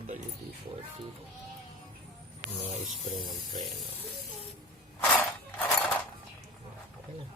WD-40. Mga spray ng preno. Okay na.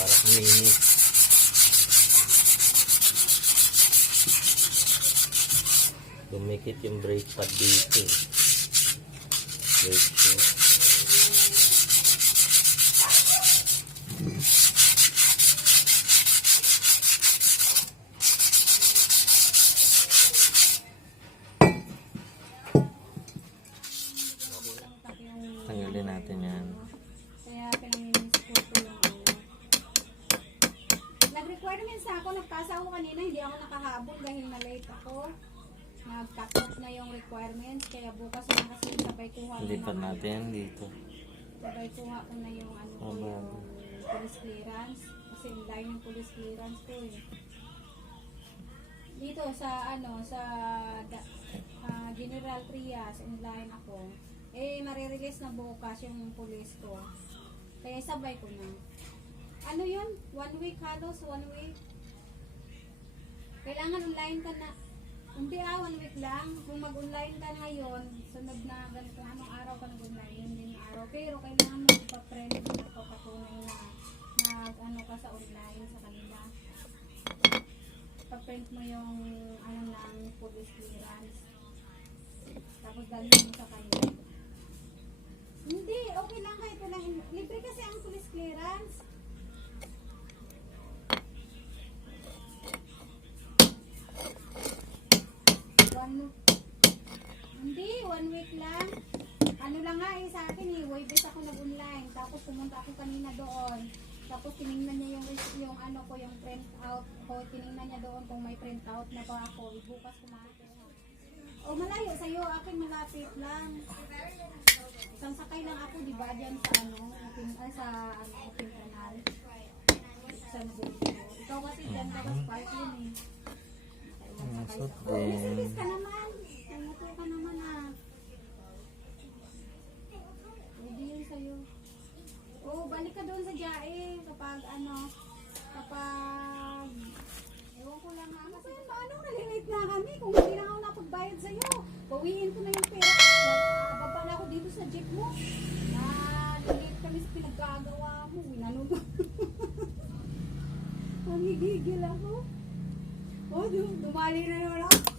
Para kuminit. Dumikit yung brake pad dito. Brake shoe. Tanggalin natin yan. Kaya pinanginis ko yung nag-requirements ako, nagpasa ako kanina, hindi ako nakahabol dahil na-late ako. Nag-cut off na yung requirements, kaya bukas na kasi sabay kuha ko Lipat natin dito. Sabay kuha ko na yung yung police clearance. Kasi inline yung police clearance ko eh. Dito sa General Trias, inline ako. Eh, marirelease na bukas yung police ko. Kaya sabay ko na. Ano yun? 1 week halos? 1 week? Kailangan online ka na. Hindi 1 week lang. Kung mag-online ka ngayon, sunod na ganito, anong araw ka nag-online? Hindi yung araw. Pero kailangan mo ipa-print na papatunay na ano ka sa online sa kanila. Pa-print mo yung ng police clearance. Tapos dalhin mo sa kanila. Hindi, okay lang kahit walang libre kasi ang police clearance. Hindi, 1 week lang. Ano lang nga sa akin Waybes ako nag-online. Tapos pumunta ako kanina doon. Tapos tinignan niya yung print out ko. Tinignan niya doon kung may print out na ba ako. Bukas kumakas. O malayo sa'yo, akin malapit lang. Isang sakay lang ako, di ba, dyan sa Open Canal. Sa Nagulito. Ikaw kasi dyan ka sa parking eh. Miss ka naman. Namuto ka naman ah. Pwede yun sa'yo. Oo, balik ka doon sa Jae kapag ewan ko lang ha. Kasi paano nalilate na kami kung hindi na ako napagbayad sa'yo. Bawiin ko na yung pera. Baba na ako dito sa jeep mo. Nalilate kami sa pinagkagawa mo. Inano ba? Magigigil ako. Oh, dumali na naman ako.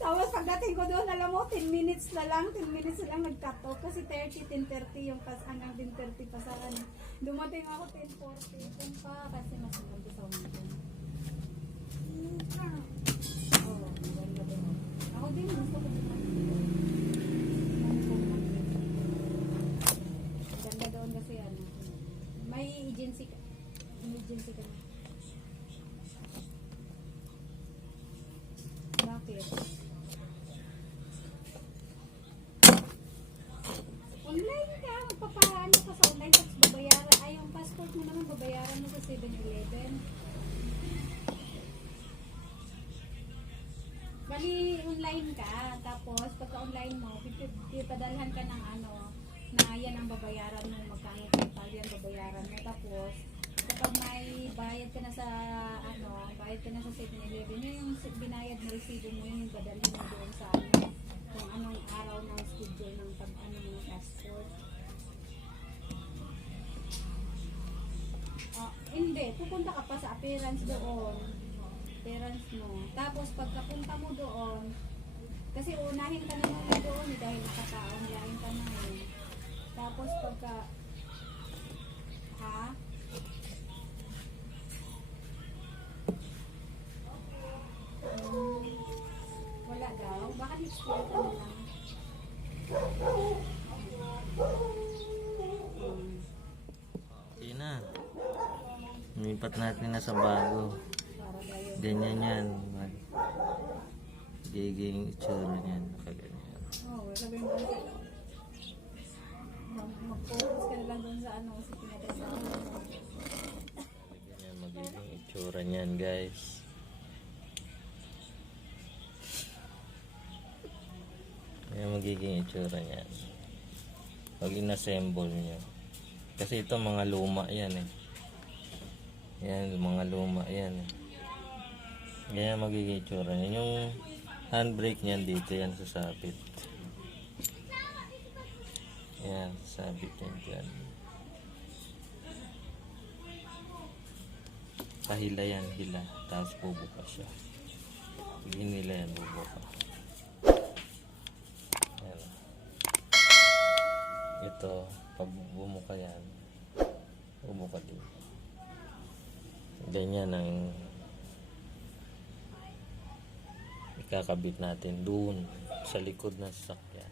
Tapos pagdating ko doon, alam mo, 10 minutes na lang nag-cut off. Kasi 10:30 yung hanggang 10:30 pasaran. Dumating ako 10:40. Kung pa, kasi mas maganda sa umaga. Oo, maganda doon. Ako din, gusto ko din. Maganda doon kasi may agency ka. May agency ka na. Bakit? Online ka, magpapaano ka sa online tapos babayaran. Ay, yung passport mo naman babayaran mo sa 7-Eleven. Bali, online ka, tapos pagka online mo, pipadalhan ka ng na yan ang babayaran mo, magkano total yan babayaran mo. Tapos, kapag may bayad ka na sa 7-Eleven, yung binayad mo, resibo mo, yung badalhin mo doon sa kung anong araw ng schedule ng ng passport. Hindi, pupunta ka pa sa appearance doon. Appearance mo. Tapos pagkapunta mo doon, kasi unahin ka na muna doon dahil nakaka-online ka na eh. Tapos pagka wala daw. Baka next year ka na lang. Okay na. Lumipat natin na sa bago. Ganyan yan. Magiging itsura niyan. Nakaganyan. Oo, sabi mo. Mag-focus ka na lang dun sa ano, sa pinag-asawa. Ganyan magiging itsura niyan, guys. Yan magiging itsura niyan. Pag inassemble nyo. Kasi ito mga luma yan eh. Yan, mga luma yan eh. Ganyan magiging itsura niyan. Yung handbrake niyan dito yan sasabit. Yan, sasabit yan dyan. Kahila yan, hila. Tapos bubuka siya. Pag hinila yan, bubuka. Yan. Ito, pag bumuka yan, bumuka din. Ganyan ang ikakabit natin doon sa likod ng sasakyan.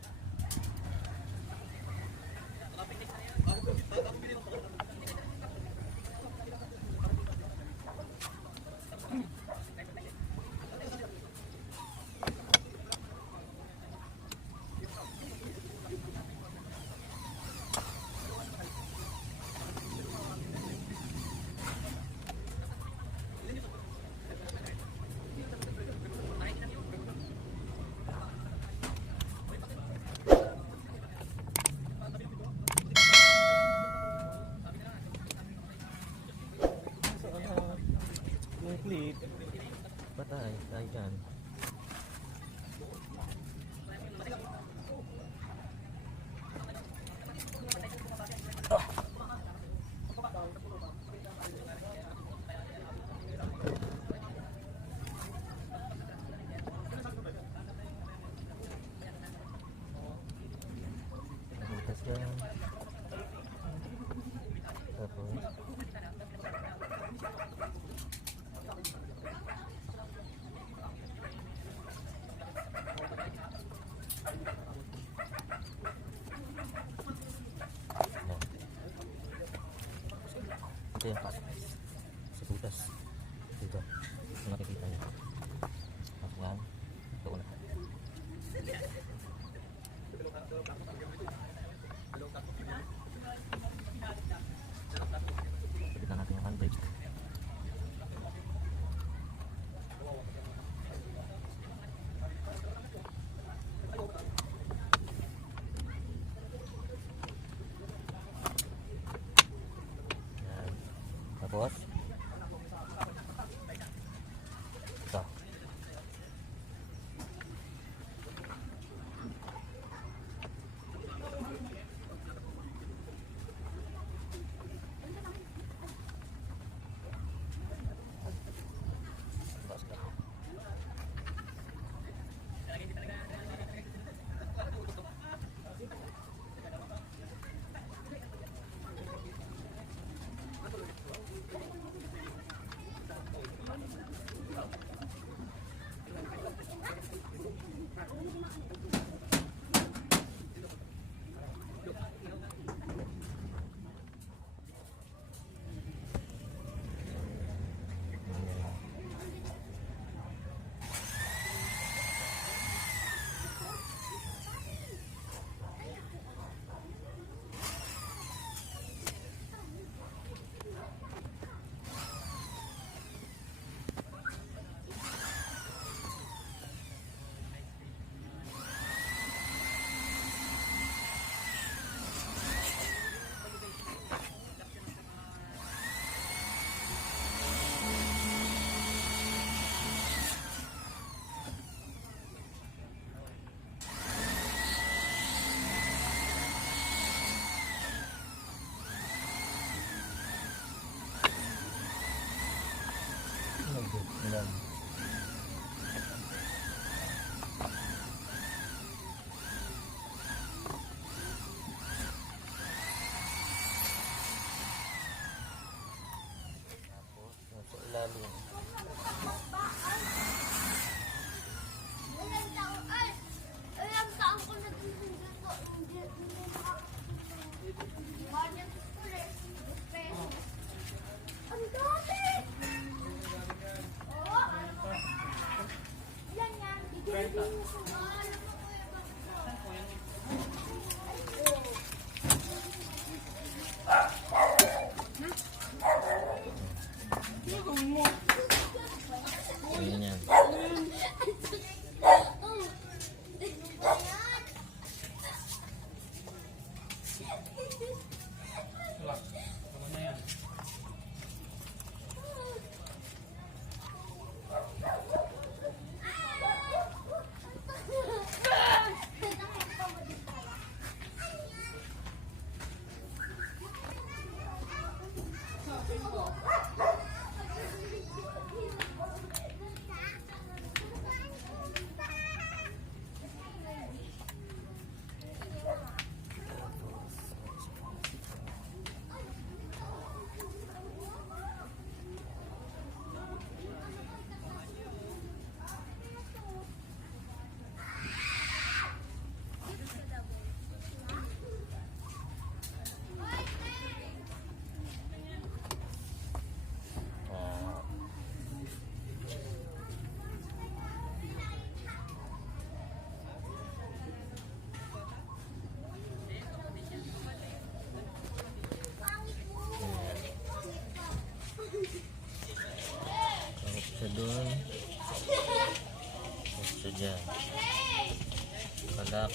Complete. Patay, tayo dyan. Bukas yan. Tapos ito yung pasok guys. Sa butas. Dito. Kung nakikita nyo. Pasok yan. Ito una. Pagkitan natin yung handbrake. Ayan yan. Tapos siya doon. Tapos siya dyan. Kalak.